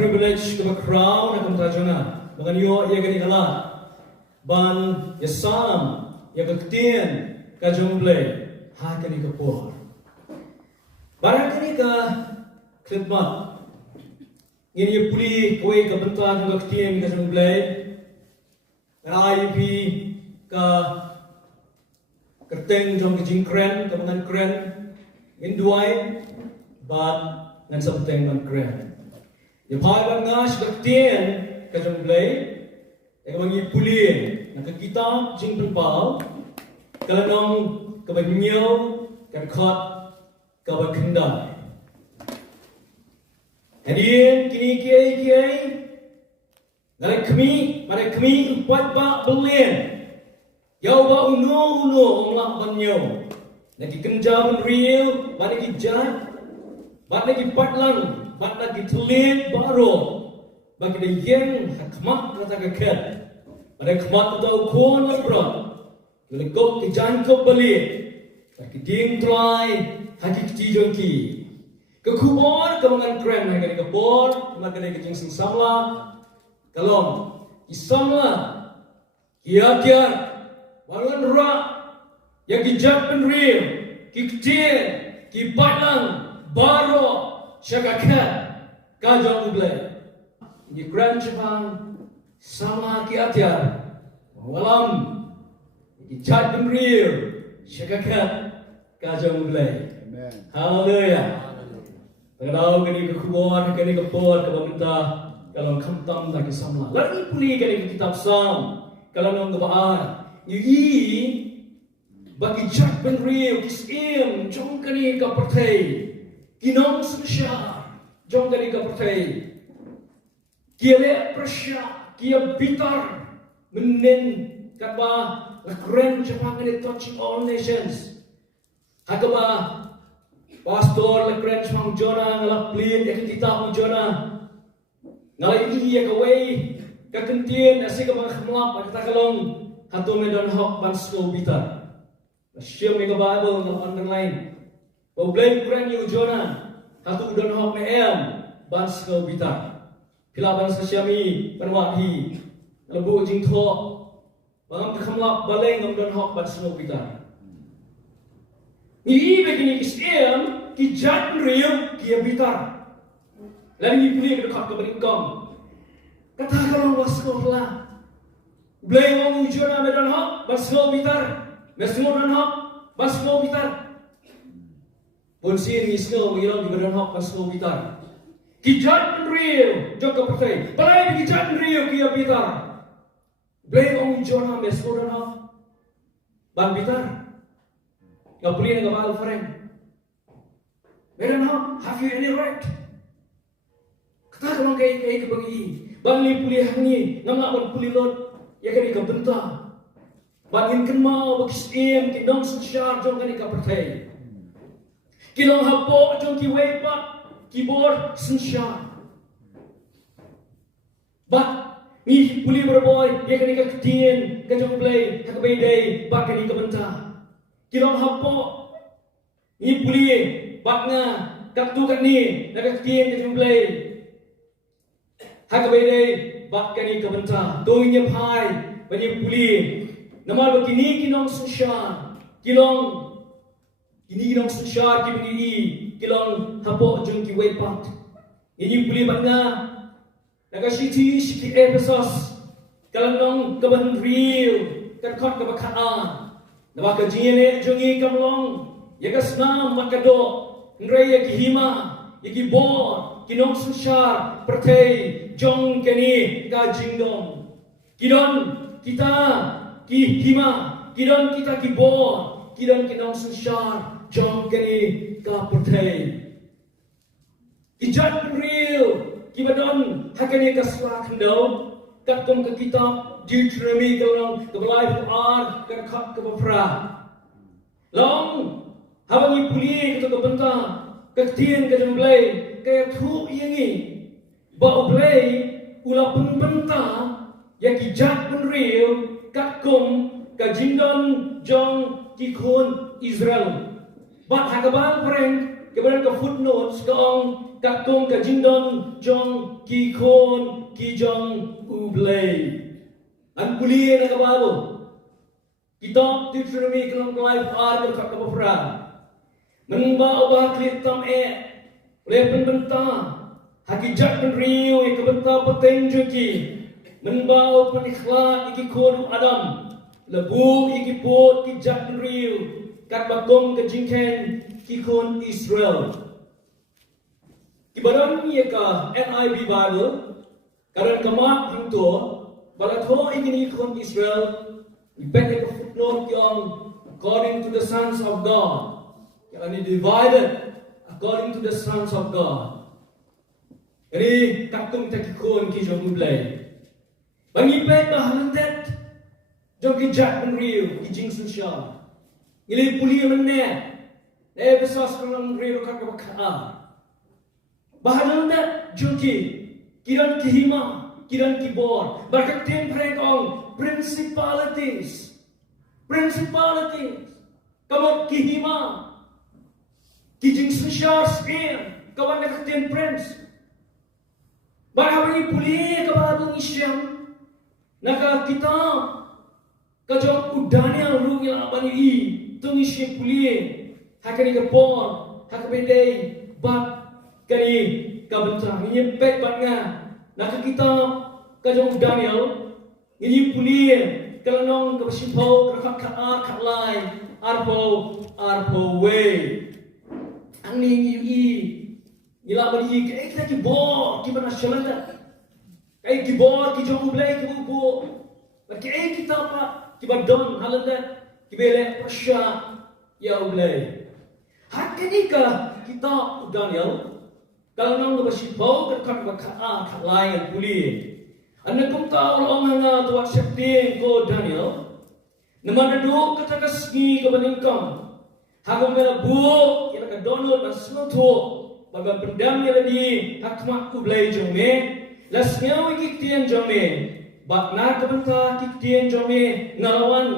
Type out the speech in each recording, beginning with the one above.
privilege ke crown akan tajana. Bahkan yo ia kini kalah. Ban yasam ya kektian kajong play. Ha kini ke por. Barang kini ke khidmat. Ini puli kue ke bentar ke kektian kajong play. IUP ke kerteng jong ke jingkren ke mangan kren. Induai bat ngan sabteng man kren. Ya pai ban ngas kektian kajong play. Yang bagi puli nak kita jing pelpau kalau nong kebanyaw kan khot kabakenda. Hadirin kini Mari kami empat ba belian. Yau ba uno onglah banyo. Nagi kenjam real, mana ki jat, mana ki patlang, mana ki telit baro. Bagi dia yang hakmat kata kekal. Ada khmat tau kon lebron. Kalau kau kejan kau beli. Bagi ding try hati kecil ki. Kekubor kemangan krem yang kena kebor, maka kena kecing samla. Kalau isamla, kiat walun ra, yang kijat penreal, kiktir, kipatlang, baro, syakakat, kajang ublay. Di Grand Jepang sama kiatia walam kijat penreal, syakakat, kajang ublay. Haleluya. Kalau kini kekuat, kini kepor, kepemerintah, kalau khamtam lagi sama. Lalu puli kini kitab Sam, kalau nong kebaar, yui bagi jat penreal, kisim, jom kini kepertai, kinong sesyar, jom kini kepertai, kiale persya, kia bitar, menen katba, keren Jepang ini touching all nations, hakaba. Pastor lekren semang Jonah ngalap plin ya kita mau Jonah ngalai iya kawai kakentian asik ke bang kemlap kita kalong hatu medan hok ban school bitar nasyam mega Bible ngal online bau blame kren yu Jonah hatu dan hok meem ban school bitar pila ban sasyami panwahi lebu jing tho bang kemlap baleng ngam dan hok ban school bitar. Ini begini Islam kijat real kia bitar. Lalu ini ke dekat ke beringkong. Kata kalau waskolah. Blay orang ujuna medan hak basko bitar. Mesmo dan hak basko bitar. Ponsin misno mengira di medan hak basko bitar. Kijat real joko pertai. Balai kijat real kia bitar. Blay orang ujuna mesmo dan hak ban bitar. Kau boleh nak bawa friend. Mereka have you any right? Kata kalau kaya kebagi, bangli pulih ni, nama ban pulih lot, ya kini kau bentar. Bangin kenmau, bagisim, kidong sesyar, jom kini kau pertai. Kilong hapo, jom kiwepat, keyboard sesyar. But ni pulih berboy, ya kini kau ketien, kau jom play, kau bedai, bak kini kau bentar. Kilong hapo ni pulie batna kaptu kan ni nak kien ke jumlai hak bedai bat kani ke benta toinya phai bani pulie namal begini kinong susha kilong susha ki begini kilong hapo jung ki wepat ini pulie batna nak shiti episode kalau nong keban real kan khot ke bakhaan Nama kajian jongi kamlong, ya kasnam makado, nraya kihima, ya kibor, kinong sushar, pertei, jong keni kajingdom, kidon kita kihima, kidon kita kibor, kidon kinong sushar, jong keni ka pertei. Ijat real, kibadon hakani kaslah kendau, katkom ke kitab. Deuteronomy kalau kebalai Quran kan khat ke bafra long habangi puli ke benta ketien ke jemblai ke thu yengi ba oblai ula benta ya ki jat pun real katkum ka jindon jong ki khon Israel bat hagabal prank kemudian ke footnotes ke ong kakung ke jingdon jong ki khon ki jong ublay an pulian ke Bible kitab Deuteronomy kelam life ar ke kapra menba obah klit tam lepen benta hakijat pen riu ke benta peteng joki menba open ikhlas iki khon Adam lebu iki pot ki jat pen riu kat bagong ke jingken ki khon Israel Ibaran ni ka NIV Bible karan kamat hangto balatho ikini khon Israel ibet ka footnote yang according to the sons of God yang divided according to the sons of God ini takung taki khon ki jong ublay bangi pet bahalantet jong ki jat penriu ki jingsun sha ili puli menne besas kanang riu ka ka Bahagian jungki, kiran kihima, kiran kibor, berkat tim perengkong, principalities, kamu kihima, kijing sesiar spin, kawan berkat tim prince, bahagian pulih kawan isyam, naka kita, kajong udania rungil abani I, tung isyam pulih, hakani kepor, hakapendai, bat kani kabentang ini pek batnya nak kita kajong Daniel ini punie kalanong kapasipo kakak kaklai arpo way angni i ila bani kita kibor kita nasyalanda kai kibor ki jong ublay ki bu kai kita apa kibadon halanda kibele pasya ya ublay hakani ka kita Daniel kalau nang bersibau dekat berkaa kat lain puli. Anda kum tahu orang hanga tuat septi ko Daniel. Nama duduk kata kasih ke beningkam. Hagam mela buo kira ke Donald dan Snoto. Baga pendam yang di hakmat ku belai jome. Lasnya wiki tian jome. Bakna kebenta kiktian jome ngalawan.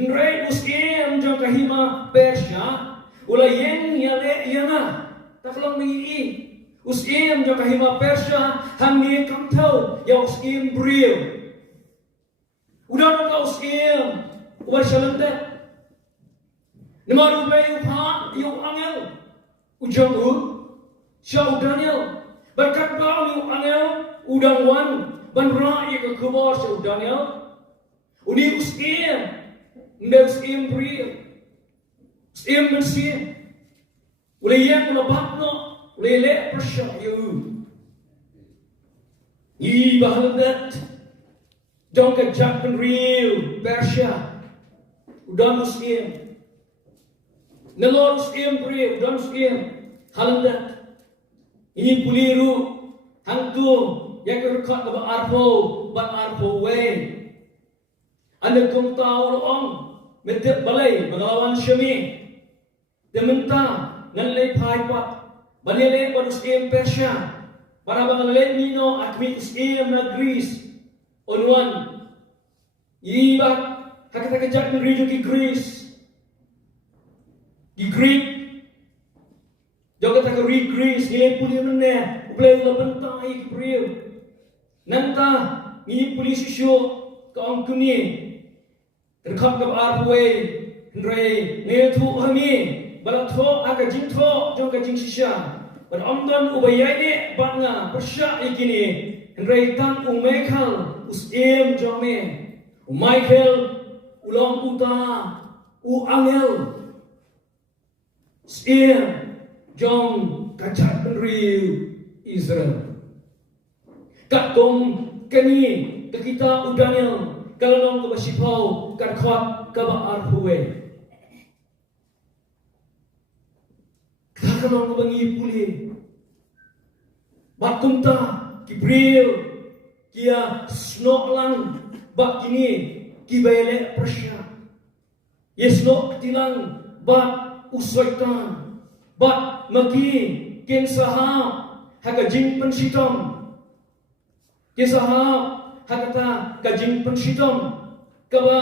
Nrai usiem jong kahima Persia. Ulayeng yale yana. Tak long mengi Usim jong kahima Persia hangi kamtau ya usim brio. Udah nong usim ubar shalanda. Nemaru bayu pa yu angel ujang syau Daniel berkat bau yu angel udang wan ban rai ke kubor syau Daniel. Uni usim usim brio. Usim bersih. Ulay yang ulabakno Lele Persia you. I bahalat jong ke jak penriu Persia. Udah Muslim. Nelor Muslim priu udah Muslim. Halandat. Ini puliru hangtung yang kerekat ke arpo way. Anda kum tahu orang metep balai mengalawan syami. Dementa nalai pai pat. Balile Muslim Persia, para bangalile nino at Muslim na Greece, onwan. Iba kakita region ki Greece, ki Greek. Jogat ka Greece, nilai puli mana, ublay labantai ki priyo. Nanta ni polisi syo ka angkuni, terkap ka arway, ndray netu kami. Balatho aga jingtho jong ka jingsisya bar amdan ubayai banga persya ikini Hendraitan Michael usim jome Michael ulang uta angel usim jong kacat penriu Israel katom kani kita Daniel kalanong kabasipau kadkhwat kabaar huwe kalau bangi puli bakunta kibril kia snoklang bak kini kibele Persia yesnok tilang bak uswaitan bak maki ken sahab hagajing pensitom ken sahab hagata kajing pensitom kaba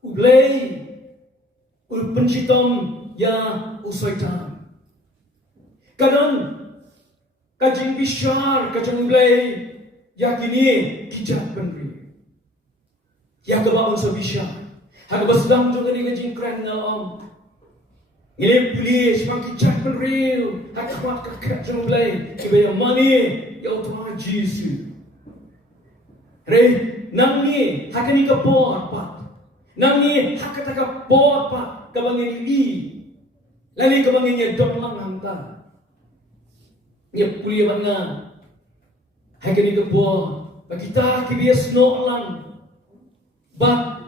ublay pensitom ya uswaitan Kadang kajing bishar kajang ulay yakini kijat penri. Ya kebaun so bishar. Hak basdam juga ni kajing keren ngalam. Ini polis makin kijat penri. Hak kuat kajang ulay kibaya mani ya utama Yesus. Reh nang ni hak ni kapor pat. Nang ni hak kata kapor pat kabangin ini. Lali kabangin niya dong lang hantar. Ia kuliah mana? Hai kini kebuah. Kita kibias no lang. Bak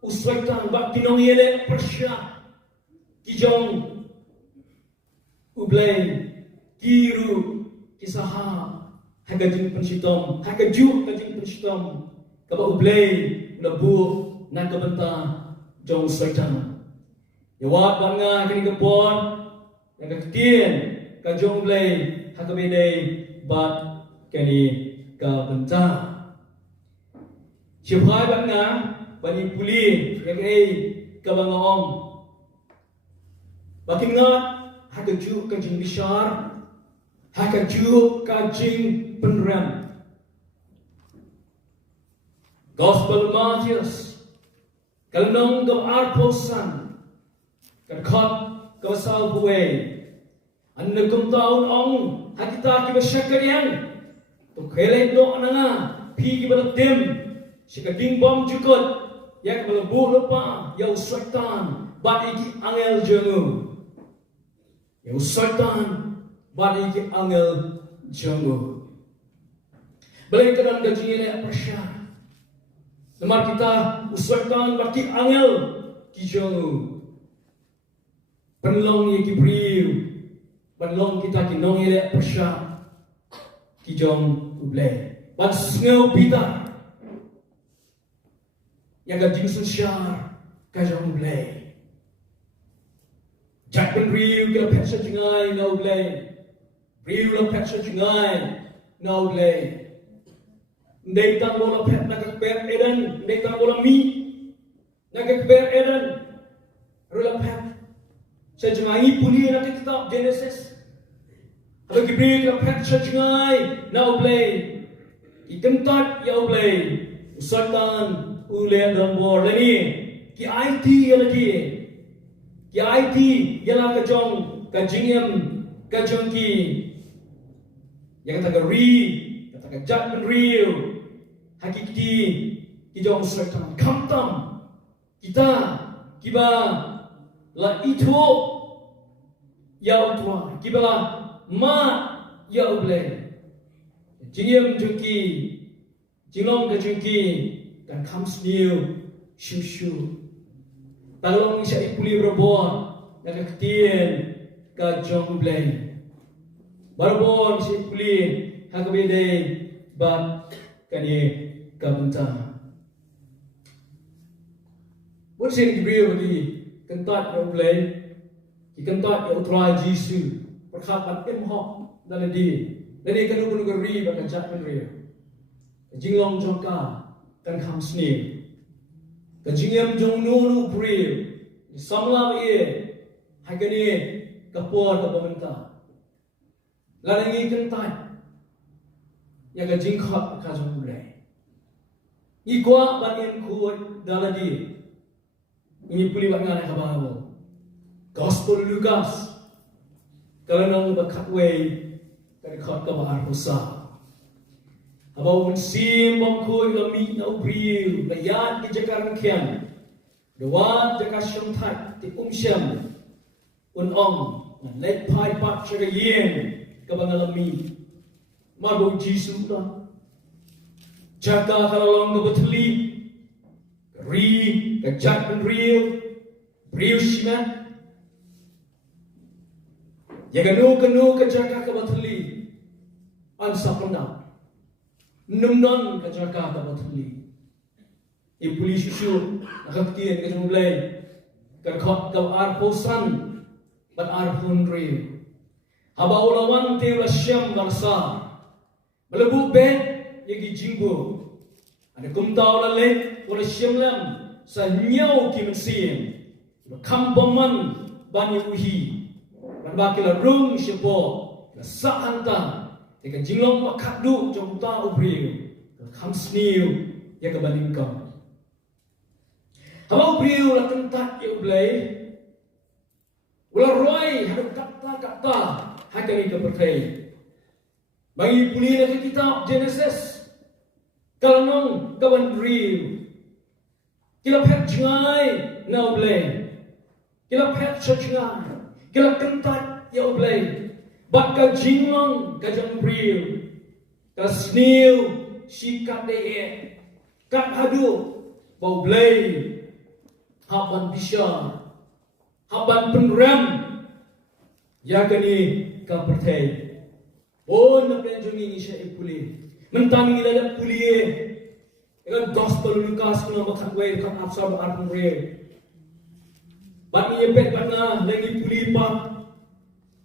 uswaitan bak tinong yele persya. Kijong ublay kiru kisaha. Hai kajing pensitom. Hai kaju kajing pensitom. Kaba ublay labu nak kebentah jong uswaitan. Yawat banga kini kebuah. Yang kekitian kajong ublay. Hakabede bat kani ka benta. Sipai bat nga bani puli yang ka banga om. Bakin ngat hakaju kajing bishar, hakaju kajing penram. Gospel Matthias kalnong do arposan kan khat ka sal buwe. Annakum taun ong hakita ki basyakar yang to khelai do nanga pi ki balatim sikading bom jukut yak balabu lupa ya usatan bat iki angel jengu ya usatan bat iki angel jengu balai kadang gaji ele persya lemar kita usatan bat ki angel ki jengu penlong ki briu Banlong kita kinong ile persya kijong uble. Ban sngeu pita. Yang gading sunsyar kajong uble. Jakben riu kila persya jingai na uble. Riu la persya jingai na uble. Ndai tang bola pet nakakper eden. Ndai tang bola mi. Nakakper eden. Rula pet. Sa jingai puli na kitab Genesis. Kalau kibri ka pet sa jingai na ublay. Ikentat ya ublay. Usatan ule dambor lani. Ki IT ya lagi. Ki IT ya la kajong kajingem kajong ki. Yang kata ri, kata kajat men real. Hakiki kijong usatan kamtam. Kita kiba la itu ya utwa kibala ma ya uble jingem jungki jinglong ke jungki dan kamsniu shushu talong isa ipuli robon nakakitien ka jong uble barbon si ipuli hakabede bat kani kabenta Bukan Jibril bagi kentat ya ublay, kentat ya utrai Yesus, perkhidmat imhok dalam Jadi kanu kanu geri bakan cat menria. Jinglong jongka kan kamsni. Kajingem jong nunu bril. Samla ye hagani kapor ka pamenta. Lalangi kentat. Ya kajingkhat ka jong ublay. Ikwa bagian kuat daladi. Ini puli bangan yang kabawo. Gospel Lukas. Kalau nang bakatway dari kot kabar rusa. Abaw mensim bangku lami na ubril layat di jakarang kian. Dewan jakar syamtat di umsyam. Unong lek pai pat syagayen kabangalami. Mabu Jisu lah. Jaga kalau long kebetuli. Ri kajat men real shiman ya kanu kajaka ka batli an sapna numnon kajaka ka batli e pulis shu nakaktian ka jumlay ka khot ka ar posan ban ar hun real haba ulawan te rasyam barsa belebu bet yagi jingbo ada kumtau lalek wala syamlam sa nyau ki mensim kambaman bani uhi ban bakila rung syepo sa anta ke jinglong makat du trong ta ubriu kham sniu ya ka baling kam haba ubriu la kentat ya ublai ulah roi hadu kata hakani ka percaya bagi puli na kitab Genesis kalanong kawan riu kila pet jangai na ublai kila pet jangai kila kentat ya ublai bat ka jinglong ka jang riu ka sniu sikat de kat hadu bau blai haban bisa haban penram ya kani ka pertai oh na penjongi ni syai puli mentang ni la puli dengan gospel Lukas kuna makan way kan afsar ba arpun re bat ni epet bana lagi puli pa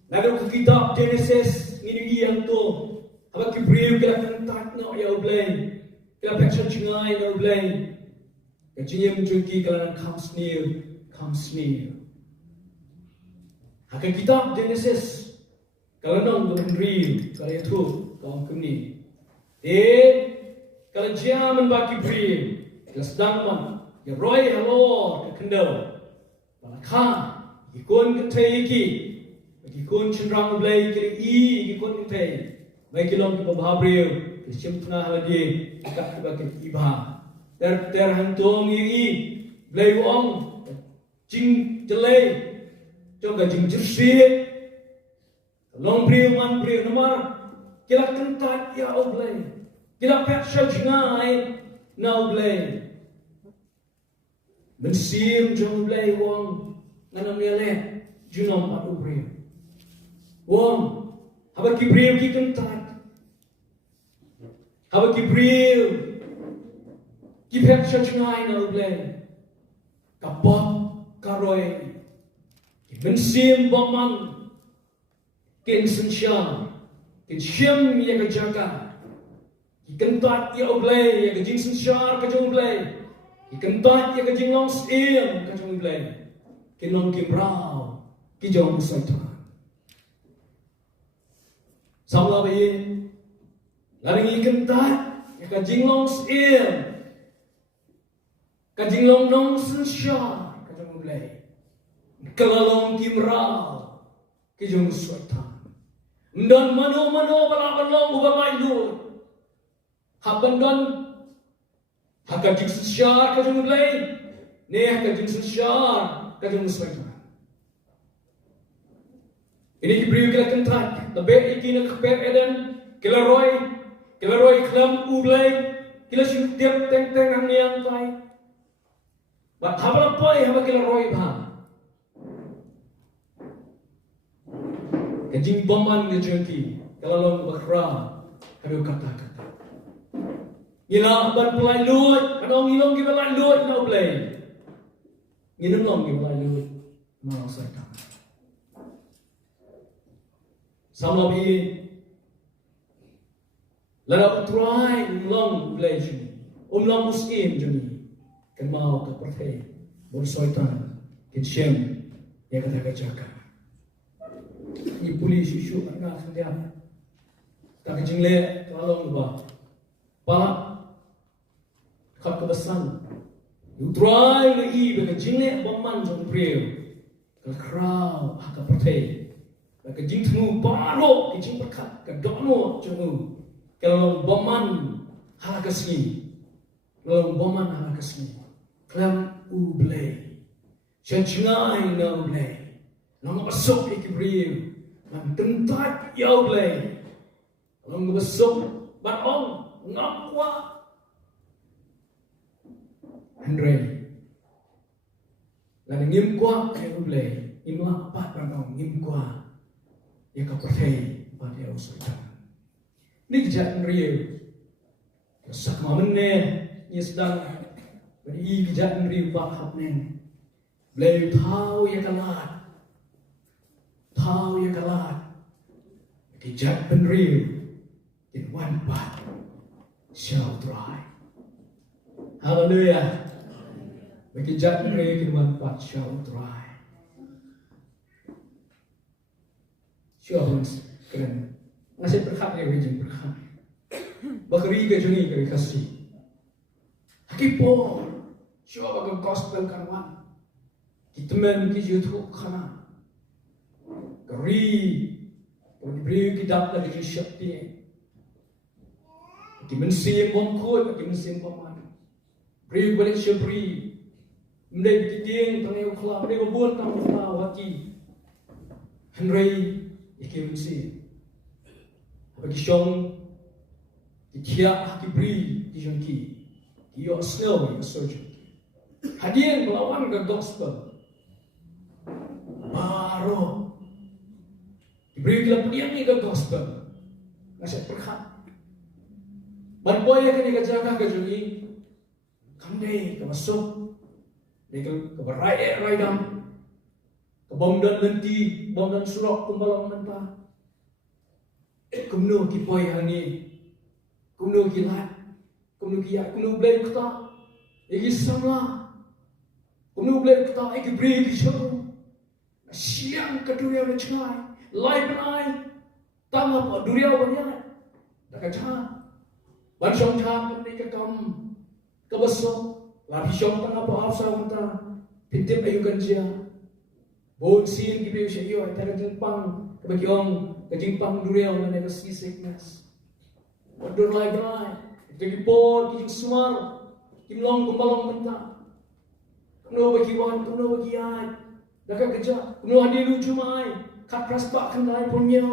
lalu ke kitab Genesis ngini yang tu haba kibriu kala kentat no ya ublai kala pection chingai no ublai ke chinyem chunki kala comes near haka kitab Genesis kala nong real kala itu kaum kini kala jaman ba kibriu kala sedang man ya roy hello ke kendal balakha ikon ke teki ikon chenrang ublai ke ikon ke teki mai kilom ki bahabriu ki chimtna haladi ka ba ki iba ter hantong yi blai wong jing jelai cho ga jing jirsi long briu man briu namar kila kentat ya oblai kila pet shajnai na oblai mensim jong blai wong nganam lele junom atu briu wong haba kibriu ki kentat haba kibriu ki pek shajnai na ublai kapot karoi ki bensim bomang kin sensya ki shim ya ka jaka ki kentat ya ublai ya ka jing sensya ka jong ublai ki kentat ya ka jing long sim ka jong ublai ki non ki brau ki jong saitan samla bayin laring kentat ya ka jinglong sim ka jinglong nong sensya ka jong ublai kalalong kimrao ki jong saitan dan mano balong ubalai lu haban don haka jing sensya ka jong ublai ne haka jing sensya ka jong saitan ini kibriu kila kentat tabe ikina khper eden kila roy klam ublai kila sing tiap teng hanian tai ba thabla pai haba kila roy bha kajing boman ni jengki kala long bakra habu kata ngila ban pelai lut kanong ngilong ki pelai lut na ublai nginong ki pelai lut ma saitan sama bi lada utrai long village long muslim juni kan mau ke pertai bor saitan kin shem ya kata jaka ni polis isu na sandia tak jingle kalong ba pa khat ke besan utrai le i be jingle bomman jong priu ka krau ka pertai ke jing temu baro ke jing perkat ke dono jemu kalau boman halakasni kalau boman halakasni klam ublay chengai na ublay nang besok ikibriu nang tentat ya ublay nang besok barong ngakwa Andre lan ngim kwa ke ublay imla pat barong ngim kwa ya ka percaya pada usaha. Ni kejadian real. Sak mamne ni sedang beri kejadian real pak hapnen. Beliau tahu ya kalat. Kejadian real in one part shall dry. Hallelujah. Kejadian real in one part shall dry. Sure, Keren. Ngasih berkat ya wajib berkat. Bakri ke juni ke kasih. Hakipo. Siapa ke gospel kanwan. Kita men ki YouTube kana. Kari. Kalau diberi kita lagi syakti. Kita mensim bongkot, kita mensim bongkot. Beri balik syabri. Mendai bikin tengah uklah, mendai berbuat tengah uklah wati. Henry, ikim mensim. Bagi syong, dia diberi di jangki. Dia asal yang surgeon. Hadiah melawan ke gospel. Baru diberi kelapunian ni ke gospel. Ngasih berkat. Banpoy akan dikajaga ke juni. Kandai ke masuk. Dia ke berai dam. Ke bom dan lenti, bom dan surok kumbalang mentah. Kumno ki poy hani. Kumno ki lat. Kumno ki ya, kumno blay kata. Igi sama. Kumno blay kata, igi beri ki show. Siang kedua yang cai. Lai penai. Tama po duria banyak. Nakacha. Ban syong chan ni kakam. Kabasok. Lapi syong tanga po afsa unta. Pintim ayu kanjia. Bon sin ki biyo siya iyo. Ay tara jingpang. Kabagi kajingpang duria na nega seasickness. Wadur lai penai. Ito kipon, kijing sumar. Kimlong kumbalong benta. Kuno bagi wan, kuno bagi ay. Daka kerja, kuno hadir lucu mai. Kat raspak kendai punya.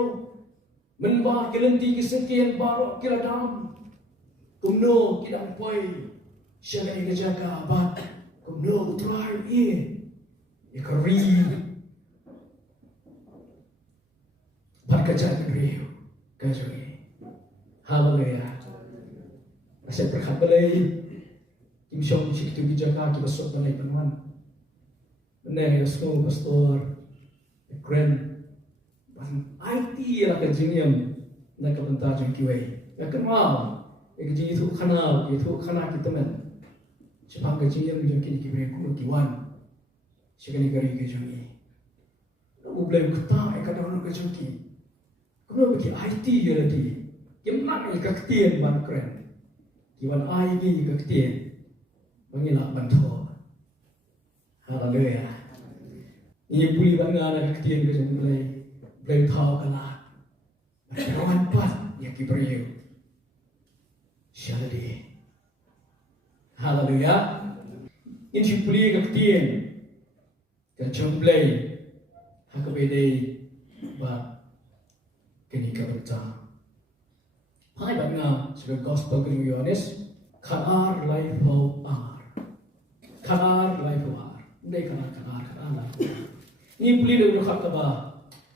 Menbah kelenti kesekian barok kiladam. Kumno kidang poi. Siya ni kerja kabat. Kumno try in. Ikari. Bat kerja negeri. Kerja ni. Hallelujah. Saya berkat balai. Kim Syong cik tu bijaka kita sok balai penuan. Benar ya semua pastor. Grand. IT lah kejenian. Nak kebentar jengkiway. Ya kenal. Kejenian itu kenal. Itu kenal kita men. Sebab kejenian jengki dikiberi kuno kiwan. Sekali kali kejenian. Kamu boleh kata. Kadang-kadang kejengki. Kuno bagi IT ya tadi. Gimana ni kektian ban keren. Kiwan ai ni kektian. Mengelak bantu. Haleluya. Ini puli bangga kektian ke mulai boleh tahu kalah. Kawan pat yang kiberiu. Syaladi. Haleluya. Ini puli kektian. Kejumplay. Hakabedai ba kini kaberta. Hai bangga sebagai gospel ke Yohanes. Kaar life of R. Kaar life of R. Ini kaar life. Ini puli dah berkat ke ba.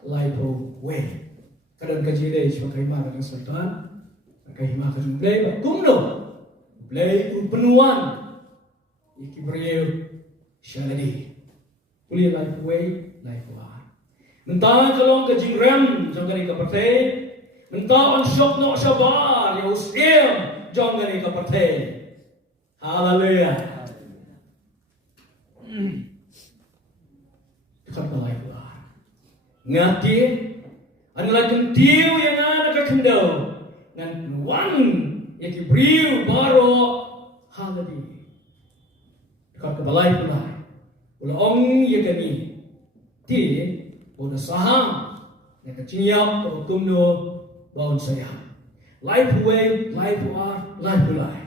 Life of way. Kadang kaji deh cuma kahima kadang sultan. Kahima kadang play. Kumno. Play penuan. Iki beriu. Syaladi. Puli life of way. Life of R. Mentang kalau kaji rem. Jangan kali kepertai. Mentang syok nok sabar. Ya usim. Jangan kali kepertai. Haleluya. Dekat ke life of R. Ngati adalah kentiu yang ada kekendau dengan wan yang diberi baru haladi dekat ke balai pulai ulah ong yang kami ti udah saham yang kecinyap atau kumno baun saya life way life war life pulai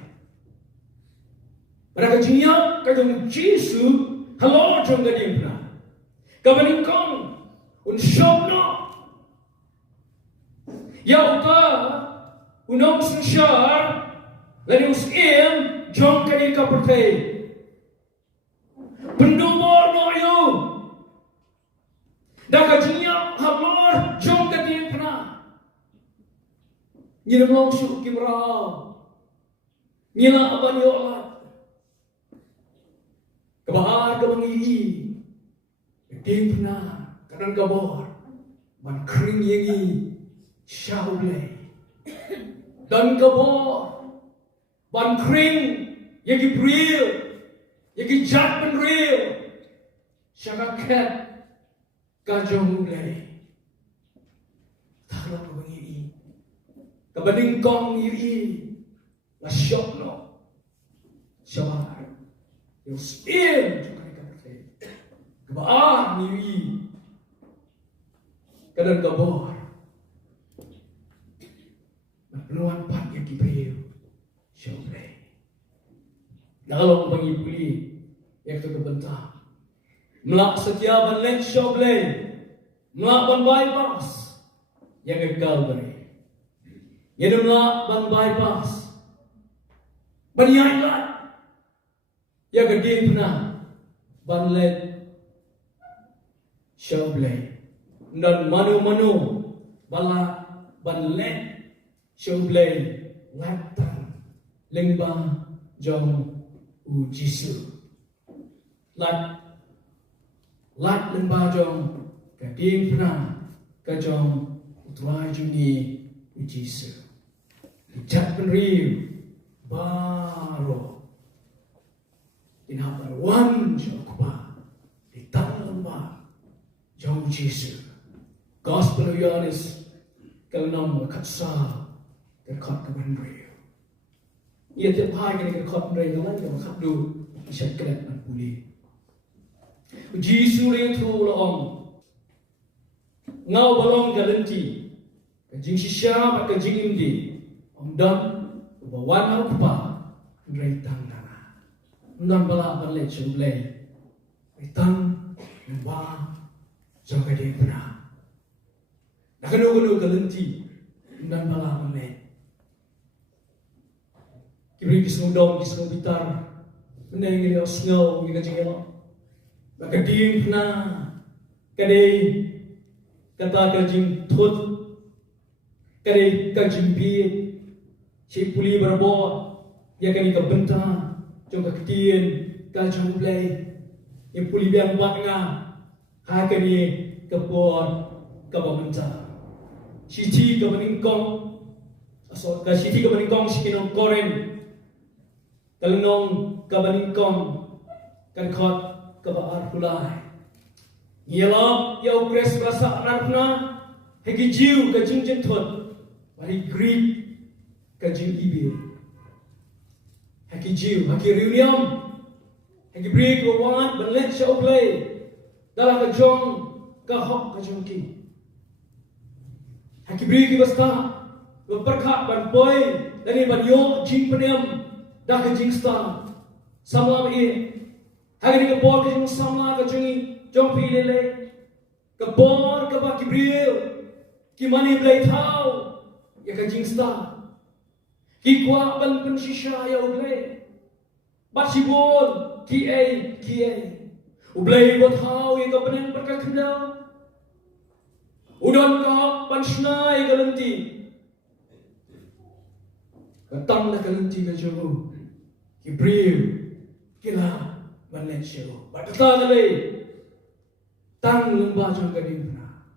pada kecinyap kadang Yesus halo jong gading pernah kabaningkong unsyokno ya uta unong sensyar lalu usim jong kani kapertai pendumor noyo dah kajinya hamor jong kani pernah nyilam long syuk kimrau nyila aban yolat kebahar kebangi Ding pernah kadang kabor ban kering yengi syaulai dan kabor ban kering yengi bril yengi jat penril syakaket kajong mulai tak Kabaning kong iri la syok no. Syawar. Yung spin juga kapatid. Kabaan iri. Kadang kabor. Peluang pat yang Gibril. Syawar. Dalam pengipuli yang kebentar. Melak setiap banlet Syawar. Melak ban bypass yang Calvary. Yang melak ban bypass. Banyak lah. Yang gede pernah banlet Syawar. Dan manu-manu bala banlet Syawar latang lembah jong ujisu. Lat lembah jong kadim pernah kajong utrai juni ujisu. Dijat penriu baru inhapan wan jong kuba ditang lembah jong ujisu. Gospel of Yohanes kalanam katsa dekat keban riu. Ia tiap hari kena dekat riu lagi yang kat du isyak kelet nak pulih. Jisu le tu laong ngau balong galenti kajing sisya mak kajing indi om dan bawan au kupa rei tang dana ndan bala balle chule rei tang ba jaga de pernah nakanu galenti ndan bala balle kibri kisung dom kisung bitar meneng ni osno ni kajing elo Makadim na kadai kata kajing thut kadai kajing biit si puli berbot ya kani kabenta jong kakitien kajang play yang puli biang buat nga ha kani kapor kabamenta si ti kabaningkong asal ka si ti kabaningkong si kinong koren kalunong kabaningkong kan khot kabar pulai. Ialah yang ukres rasa narna hegi jiu kajing jentot, mari grip kajing ibi. Hegi jiu, hegi riuliam, hegi break wawan banlet show play. Dalam kajong kahok kajong ki. Hegi break basta, berperkak ban boy, dan ban yo jing peniam, dah kajing star. Sama ini. Hari ni kebor ke jung samla ke jong pi lele kebor ke ba Gibril ki mani blai thau ya ka jing sta ki kwa ban pen shisha ya uble bat si bon ki a uble bo thau ya ka penen berka khndau udon ka ban snai ka lenti ka tang na ka lenti ka jong Gibril kila banlet show. Batata kali tang lembah jong kadim na.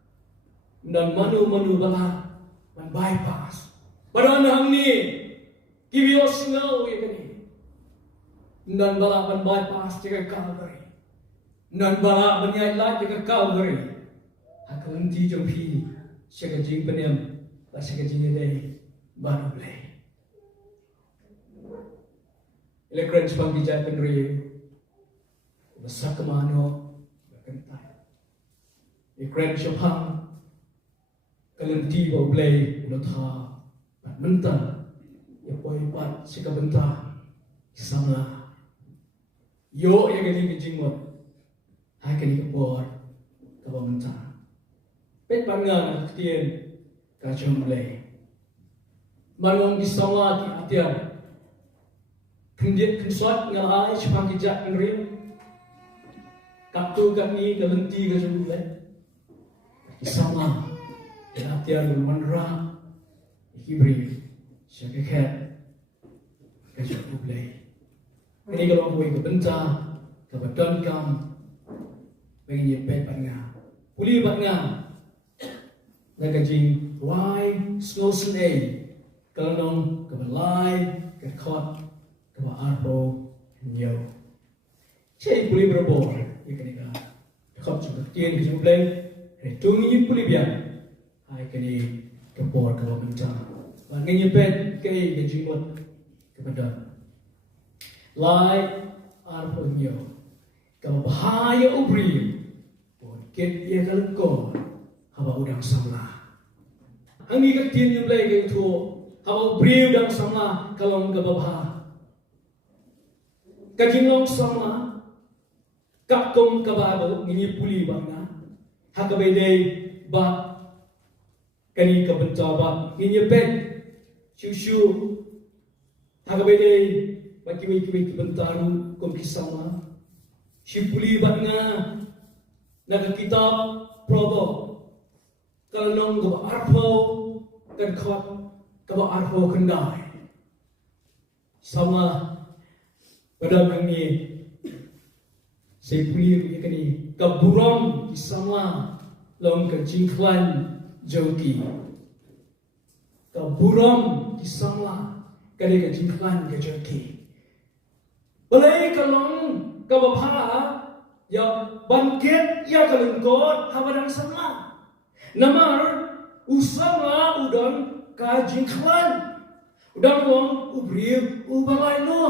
Dan manu bala ban bypass. Pada hang ni kibios ngau ya kani. Dan bala ban bypass jaga Calvary. Dan bala ban nyai lat jaga Calvary. Hakun ti jong pi syaga jing penem ba syaga jing dei baru blai. Elekran spang bijak penri besar kemano berkentai. Ikran syapang kalenti bau blay ulotha pat mentah ya poi pat sika bentah sama yo ya gani kijingmot ha kani kapor ka mentah pet pangan ketien ka chom blay malong kisama ki atian kendiat kensot ngalai syapang kijak penri Kaptu kami galenti ke jumlah sama latihan menra ikibri syakakat ke jumlah ini kalau boleh ke benta ke badan kam bagi nyepet patnya puli patnya nak kajing why snow snake kalau dong ke balai ke kot ke arbo nyo saya puli berbor ikan dekat juga tian ke jumlah, tungi puli biar, hai kini kebor kalau mencang, Nganyepet kay kajimot kepada lai arponyo kabahaya ubri ket ia kalko haba udang samla angi katin yung lay kay to haba ubri udang samla kalong kababha kajinglong samla kakong kababo ngini puli bangna hakabay ba kani kabentaba nganyepet Shushu, hagabay bagi kebentaru kompisama, sipuli batna nagakitab probo, kalau nong gaba arpo kan kot gaba arpo kendai, sama pada kami sipuli kani kaburam kisama long kajingklan jogi. Kaburam kisangla kali ka jingklan ka joki balai kalong kababha ya bangkit ya kalungkot habadang sangla namar usama udang ka jingklan udang long ubriw ubalay no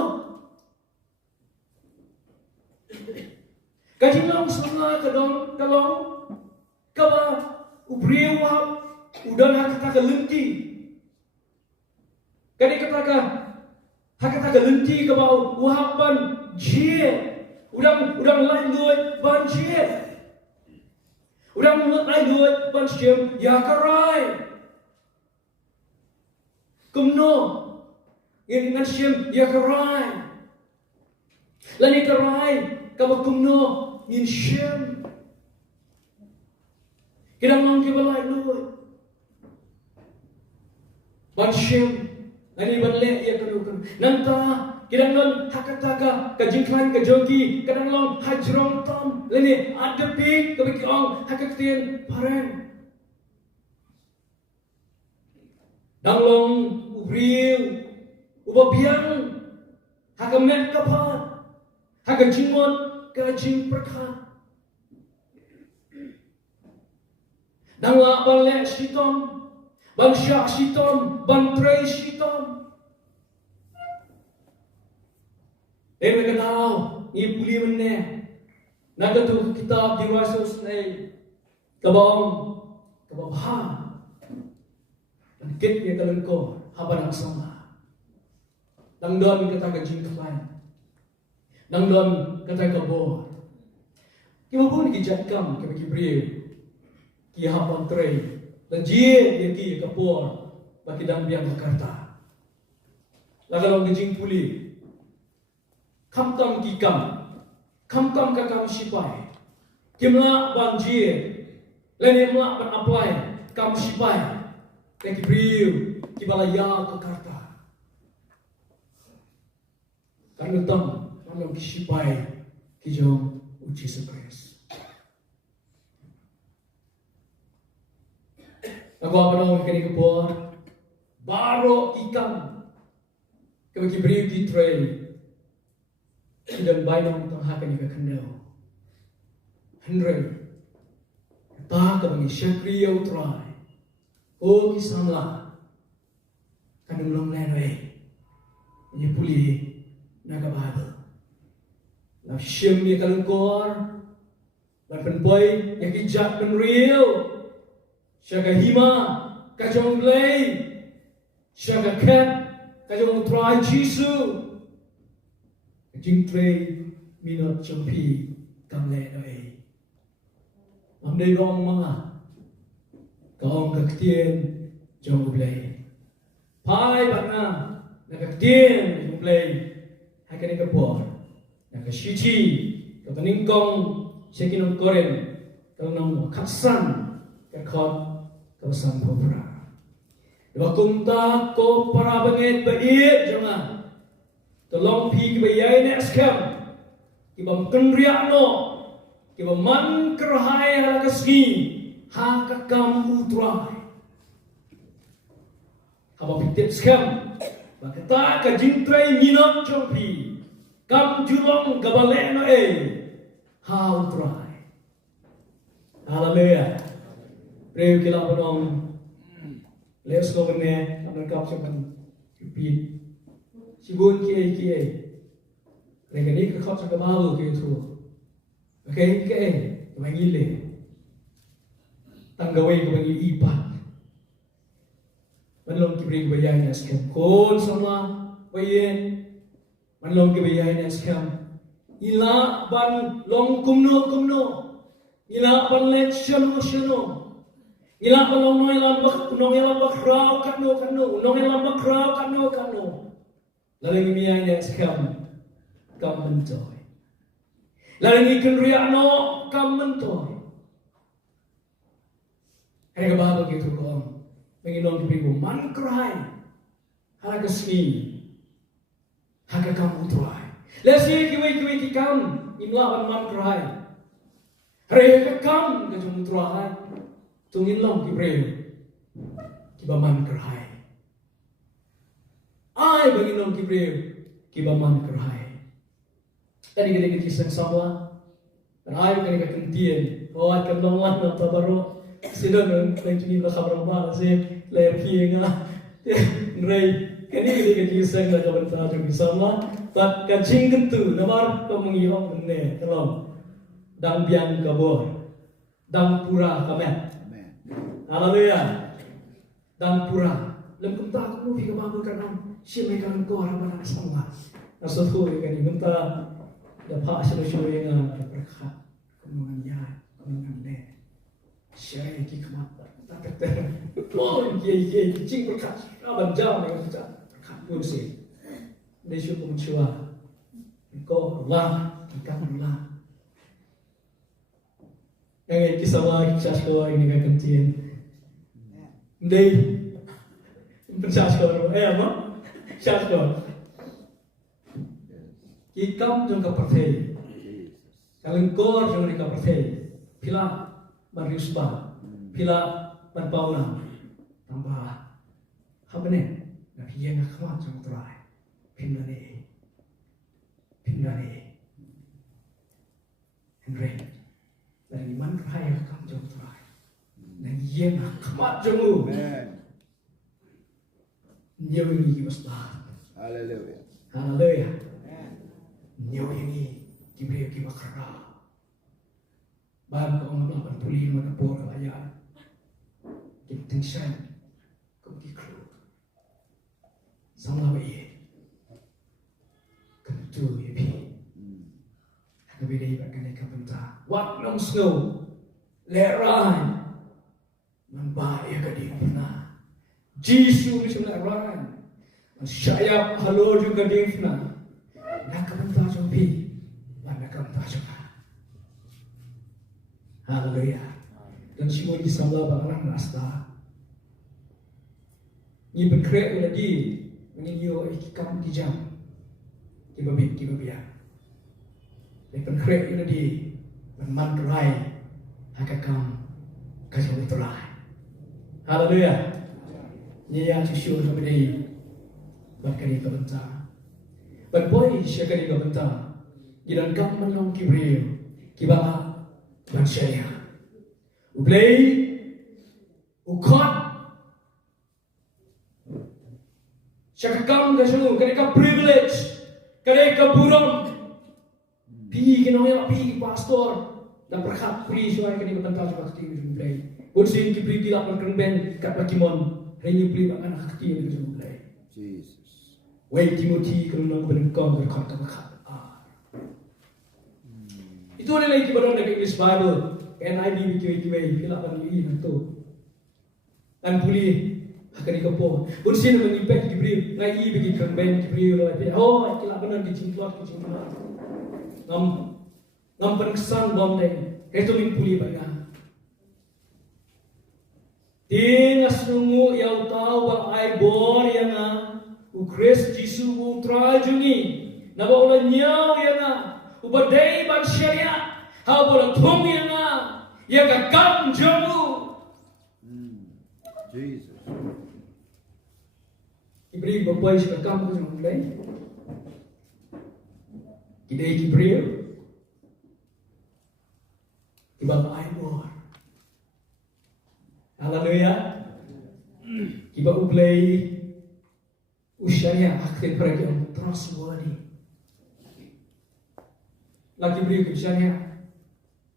kajinglong sangla kadong kalong kaba ubriw udang hakata kalenti kani hakata lenti ke bau wahapan jie udang lain luat ban jie udang lain luat ban siem ya karai kumno dengan siem ya karai lani karai kaba kumno ngin siem kidang long ke balai luat ban siem Ani banle ia kelukan. Nanta kidang lon hakataka kajingklan kajoki kadang long hajrong tom lene adepi kabikiong hakaktin paren. Dang long ubriu ubabiang hakamet kapat hakajingmot kajing perkat. Dang la banle sitom Bang Syak sitom, Bang Trey sitom. Mereka tahu, ini puli mana. Naga tu kitab di wasus ni, kabang, kababha. Dan kit dia kalau kau, habar yang sama. Dangdon kata kajingklan, dangdon kata kabor. Kau pun kijatkan, kau kibriu, kia Bang Trey. Dan jie dia ki kapor bagi dan biang Jakarta. Lagalong gejing puli. Kamtam kam kakam sipai. Kimla ban jie. Lene mla ban apply kam sipai. Kaki briu kibalaya Jakarta. Karena tam malam kisipai kijong uji surprise. Aku apa nama kini kepor, baru ikan, kebagi beri di tray, dan bayang tengah kini kekendau, Henry, tak kebagi syakri au try, oh kisamlah, kan ulung lenwe, ini puli naga Bible, nak syam ni kalungkor, dan penboy yang kijak penreal. Syaka hima kajong play, syaka cat kajong try jisu, jing tray minot champi kamle noe. Amdai rong mga kaong kaktien jong play. Pai bana nakaktien jong play, hai kani kapor nakashiti kapaningkong sekinong koren kalong kaksan kakot kawasan popra. Wakumta ko para bangit bait jangan. Tolong pi kibayay na askam. Kibam kenriano. Kibam man kerahai halakasni. Hakakam utrai. Kaba pitit skam. Bakata ka jintray ninot chompi. Kam julong gabaleno ha utrai. Hallelujah. Pray kila panong Let's go in there. I'm not going to repeat. She won't kia. Like a nigger cut to the Bible, okay, when you live. Tanggawin ko bang iipat. Manlong kibring bayay na skam. Kung sama bayin, manlong kibayay na skam. Ila ban long kumno. Ila ban let shano. Ila ban long nong ilang bakraw kano. Nong ilang bakraw kano. Lalang imiyay na skam. Kamantoy. Lalang ikan riyano kamantoy. Kaya ba begitu kong Panginoon ko man cry halaga sini halaga kamu try let's see kiwi kam imlawan man cry halaga kam kamu try tungin long kibreo kiba man cry ay Panginoon kibreo kiba man cry tadi kita kisah sama ay kanina kentian at kandong lang na pabaro sino nung nagkini ba kabarang ba kasi layar kiye nga Ray kani kisah na kabanta yung sama but kaching kentu namar pamungiyong ne kalom dang biang kabor dang pura kamet haleluya dang pura lam kumta ko fi kababo kanam siya may kanang ko harapan ng sama nasa tuloy kani kumta dapha siya nga berkat kumungan yan kumungan ne Syai kikmat tak oh ye cing berkat aban jam dengan kita berkat pun sih Yesus pun cua kau Allah ikan Allah yang kisah lagi kisah sekolah ini kan kecil deh pensah sekolah apa kisah sekolah ikam jangka percaya kalau kau jangka percaya pila Mariusba, pila berpauna, tambah apa nih? Nah, dia nak kemat yang terakhir, pindane, Henry, dari mana raya kamu yang terakhir? Nah, dia nak kemat jamu, dia ini kimaslah, haleluya, dia ini kimakara. Bahan kau melakukan pulih menepur kelayaan. Intention kau kikru. Sama bayi. Kentu yepi. Hanya beda ibaratkan ikan bentah. Wat nong snow. Leran. Membahaya kading pernah. Jisu macam leran. Syayap halo juga kading pernah. Nak bentah jompi. Nak bentah juga. Haleluya. Dan semua disambah barang rasta. Ni berkrek lagi. Menginyo ikam dijam. Kibabit. Ni berkrek lagi. Man rai. Hakakam. Kasih terai. Haleluya. Ni yang syukur kepada berkali kebentar. Berboy syakari kebentar. Gidan kam menong kibril. Kibaa. Manusia, ublay, ukot, syakakam dasanu, kereka privilege, kereka burung, pi kenapa pi pastor, dan berkat pri soal kereka tentang sebab itu ublay, ursin kibri tidak berkembang kat bakimon, hari pri makan hati itu ublay. Jesus. Wait Timothy kalau nak berengkau berkat. Itu adalah ibarat dari English Bible, NIV bikin pila bagi ini tu. Dan pulih akan dikepung. Ursin mengipet diberi, ngai bikin kerben diberi oleh. Oh, kila benar dicingklot. Ngam penkesan bom deh. Itu min pulih banyak. Tingas nungu yang tahu ai bor yang Ukris Jisu utrajuni. Naba ulah nyau yang ubadai ban syariat hau bola thong yang gagam jamu Jesus ibri babai sekam ko jong lai kidai kibril ibang ai bor haleluya Kiba ublay usyanya akhir pergi om trustworthy. Lagi beri usyanya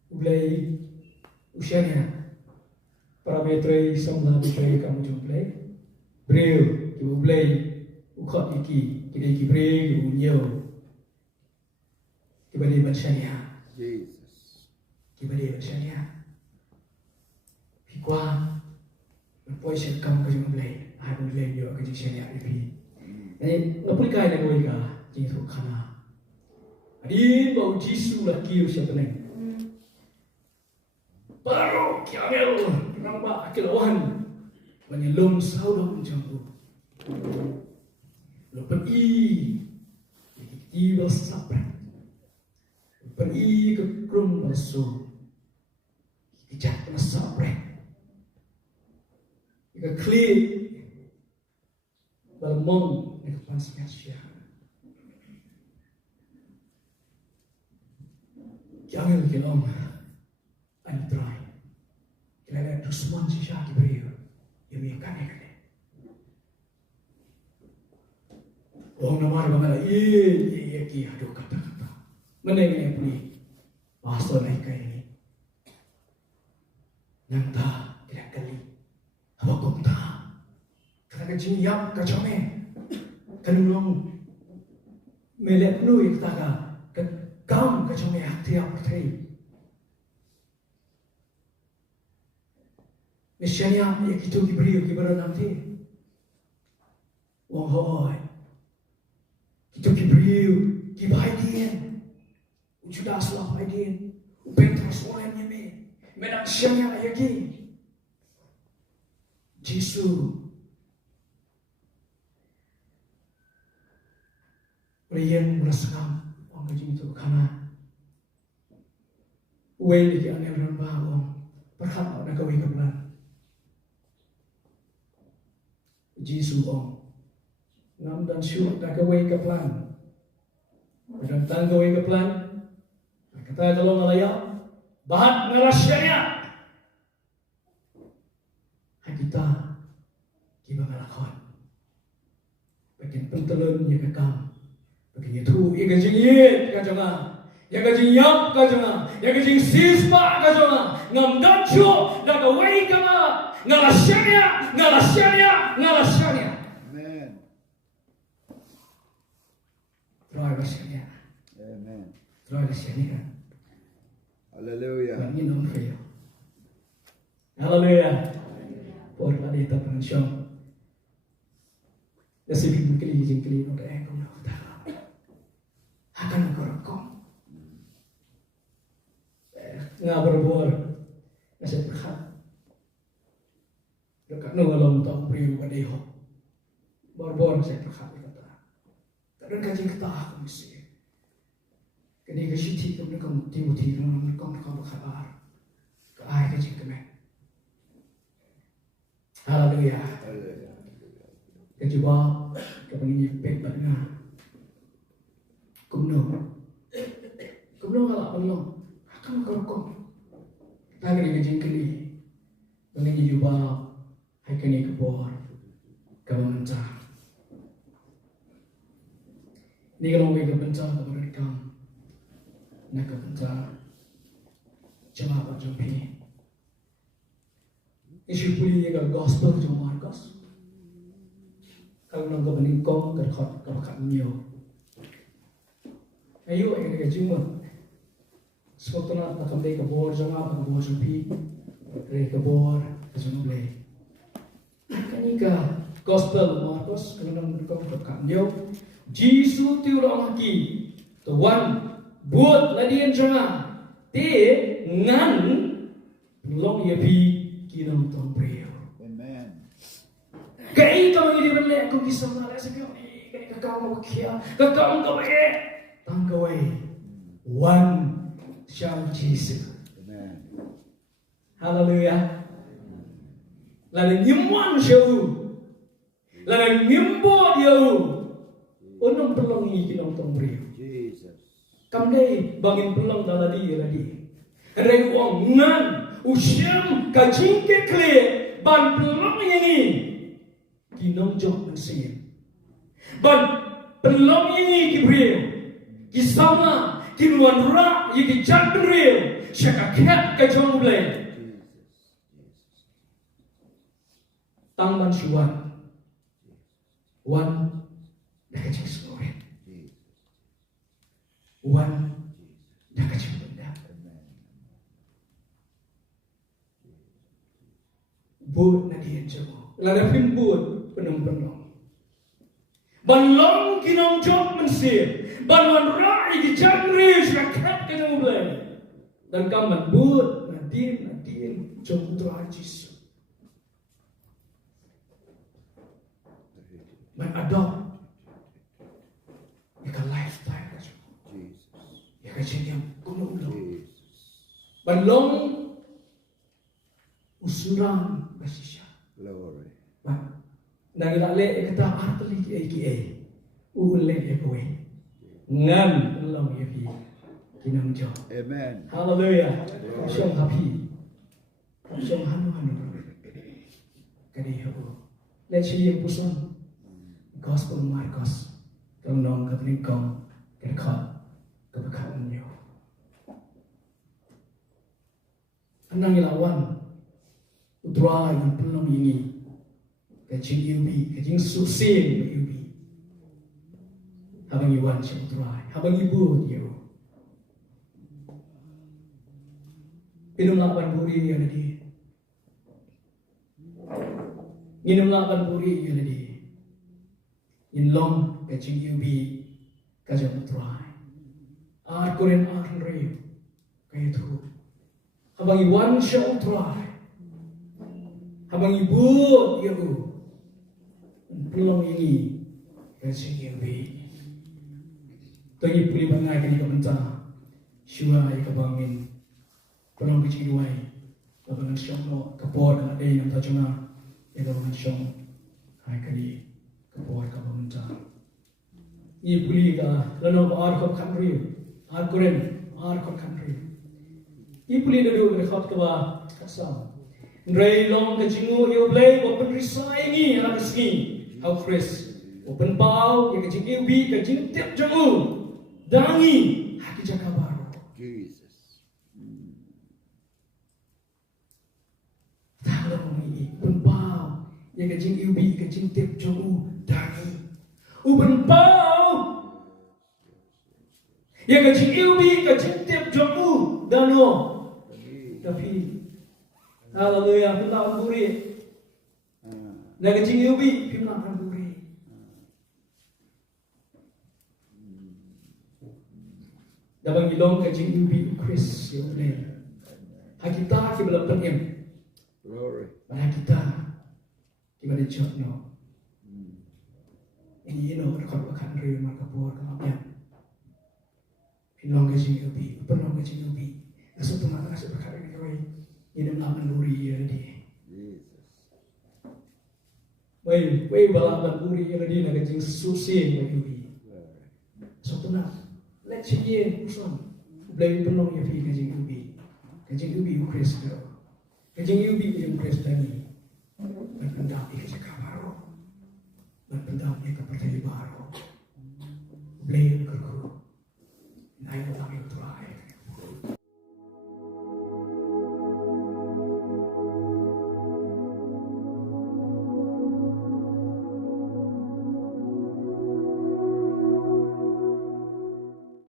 ublay usyanya parametre samla betray kamu jumplay. Beri kiba ublay ukhat iki kita iki beri kiba unyo. Kiba dia bersyanya. Jesus. Kiba dia bersyanya. Fikwa Poi sekam ka jung blai ai bu blai yo ka jing sia ya ri ni ngapul kai na goi ka jing thu khana adi bau jisu la kiu sia teneng paro kiamel namba kilawan bani lom sau dong jambu lo pi ti ba sapra pi ka krum ba so kijak na sapra Ika clear balmong na kapansingan siya. Jangan kilom ani try. Kailangan dusman siya kibriyo. Yung kane. Oh namar bangala iya ki aduh kata-kata. Meneng puli. Pasal naik ini. Nanta tidak kali. Apa kau tak? Kerana jin yap kacau kanulong melek lu yang kata kam kacau hati apa tadi? Misalnya yang kita diberi kepada nanti, wahai kita diberi kebaikan, sudah salah kebaikan, pentas orangnya menak siapa lagi? Jisu Rian merasakam Wang kajing itu Kana Uwe lagi aneh dan bahawang Perhat nak kawin kebelan Jisu Wang Ngam dan syuruk nak kawin kebelan Berdantang kawin kebelan Kata kalau ngalayak Bahat ngarasyanya kita kiba ngalakon bagian pentelun ya kakam bagian itu ya gajing yit kajonga ya gajing yap kajonga ya gajing sispa kajonga ngam dancho daga wai kama ngalasyanya Amen. Terima kasih. Hallelujah. Bangin nom kayo. Hallelujah. Por la dita pensión. Kasi bibig kali jing kali no dai ko na ta. Akan ko. Nga berbor. Kasi berkat. Dekat no ngalong tong priu ka deho. Berbor saya berkat kata. Kadang kaji kita aku mesti. Kini kasi ti ko na kong Timothy no kong berkabar. Ka ai kaji kami. Haleluya. Kejawab kepengen pek banget. Kumno ngalak belum. Akan kerokok. Lagi di kejengkeli. Pengen jawab. Hai kini kebor. Kamu mencah. Ini kalau mereka mencah kepada kamu. Nak mencah. Jawab jumpi. Isu puli yang gospel jom Markus. Kalau nak kebeningkong kerkhot kebakat nyo. Ayo yang kejima. Sebab nak kembali ke bor jama ke bor jumpi. Ke bor kejumble. Kanika gospel Markus kalau nak kebeningkong kebakat nyo. Jisu tu orang lagi. Tuan buat ladian jama. Te ngan long ya pi kinam tong priyo. Amen. Kai ka magi di bele aku bisa mala sekyo ni kai ka mo kia ka ka mo ka tangkawai one shall Jesus. Amen. Hallelujah. Lalu nyimwan syau. Lalu nyimbo dia. Unang pelong ni kinam tong priyo. Jesus. Kamdai bangin pelong daladi lagi. Rei wong ngan usyam kajing ke kle ban pelong yang ini kinongjok Mesir. Ban pelong ini Kibril, kisama kinuan ra yiki jan Kibril, syaka kat kajong mulai. Tangman syuan, wan dah kacang sore, wan dah kacang benda. Buat na diyan jemo, lalapin buat penong-penong. Banlong kinongjok Mesir, banwan ra yiki jan Kibril, syaka kat kajong mulai. Dan kaman buat nadin jom doa Yesus. Adopt a lifestyle ya kajeng kuno ulo balong usuran basisya Glory. nangilale kata artli aka ule ekowe ngan long yapi kinamjo. Amen. Hallelujah. Syong happy syong hanu kadi habo let's see puson Gospel Marcos trong nong ka peningkong kedekat keberkatannya. Anang ilawan utra yang penuh ini kajing yubi kajing susin yubi habang iwan siya utra habang ibu dia pinulakan puri yang ada nginulakan puri yang ada in long kajing yubi kajang utrai ar koren ar rei kaya tu habang iwan siya utrai habang ibu yu pelong ini kajing yubi tangi puli bangai kini kamenta syua ay kabangin pelong kajing yuai kabangan siyong no kapod na day ng tajunga ay kabangan siyong ay kadi kapor kabamenta i puli ka lano ar ko country ar koren ar ko country i puli na do rekhot ka ba kasam rei long ka jingu yo play open risai ni ala ski how chris open pau ya ka jingu bi ka jing tep jangu dangi haki jaka baru Jesus. ta lo ni open pau ya ka jingu bi ka jing tep jangu dangi uben pau ya kajing ilbi kajing tiap jamu dano tapi haleluya pintaan buri na kajing ilbi pintaan buri dabang ilong kajing ilbi Chris ya boleh hakita kibala penyem Glory. hakita kibala jotno ini rekod akan rio maka buat kelapian pinong kajing ubi penong kajing ubi asal tumak asal berkara ini koi ini melawan duri ya di Jesus. wei balaban duri ya di nak kajing susin kajing ubi asal tumak let ciye uson belai penong ya fi kajing ubi ukres kajing ubi yang ukres tadi berpendam ikat kamaro berpendam ikat percaya baru beliau kerku naik